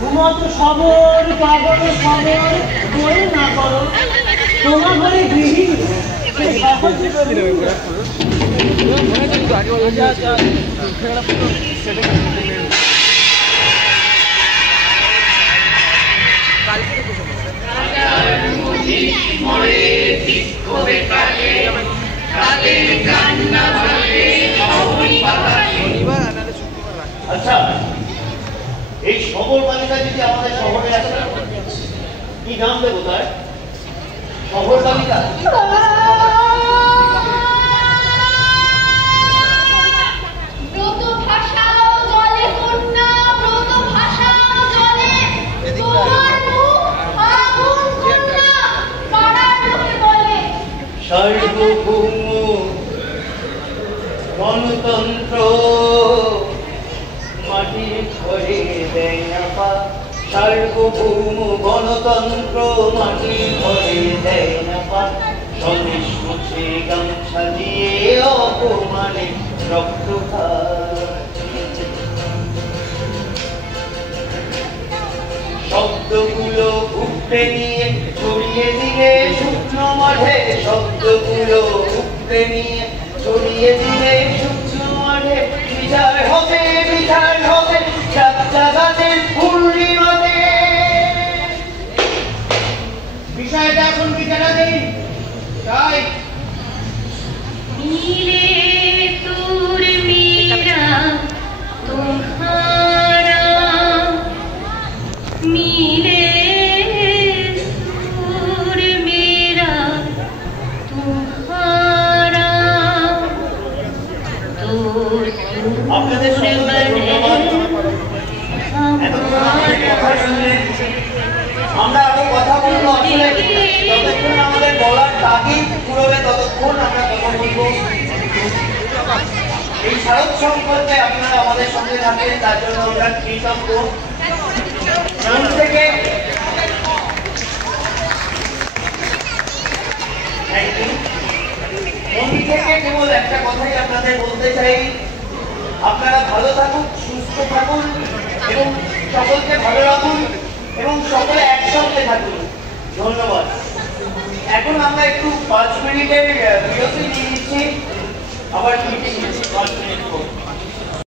ঘুমতো সবর পাগল সবর করে না করো তোমার ঘরে গৃহিণী আচ্ছা এই সবল বালিকা যদি আমাদের শহরে আসে কি নাম দেবো তার? সবল বালিকা সার্বভৌম গণতন্ত্র মাটি ঘরে দেয় না পা সার্বভৌম গণতন্ত্র মাটি ঘরে দেয় না পা সন্দেশ মুছে গামছা দিয়ে অপমানে রক্ত শব্দগুলো উঠতে নিয়ে ছড়িয়ে দিলে শুকনো মাঠে শব্দগুলো উঠতে নিয়ে ছড়িয়ে দিলে শুকনো মাঠে বিচার হবে যাত্রা গানের পূর্ণিমাতে বিষয়টা এখন বিচারাধীন তাই মিলে তোর মেরা তোমারা মিলে তোর মেরা তোমারা তোর আপনাদের আমরা আরো কথা বলবো আসলে যতক্ষণ আমাদের বলার তাগিদ পুরোবে ততক্ষণ আমরা কথা বলবো এই শারদ সংকল্পে আপনারা আমাদের সঙ্গে থাকেন তার জন্য আমরা কৃতজ্ঞ মন থেকে মন থেকে কেবল একটা কথাই আপনাদের বলতে চাই আপনারা ভালো থাকুন সুস্থ থাকুন এবং সকলকে ভালো রাখুন এবং সকলে একসঙ্গে থাকুন ধন্যবাদ এখন আমরা একটু 5 মিনিটের বিরতি নিয়ে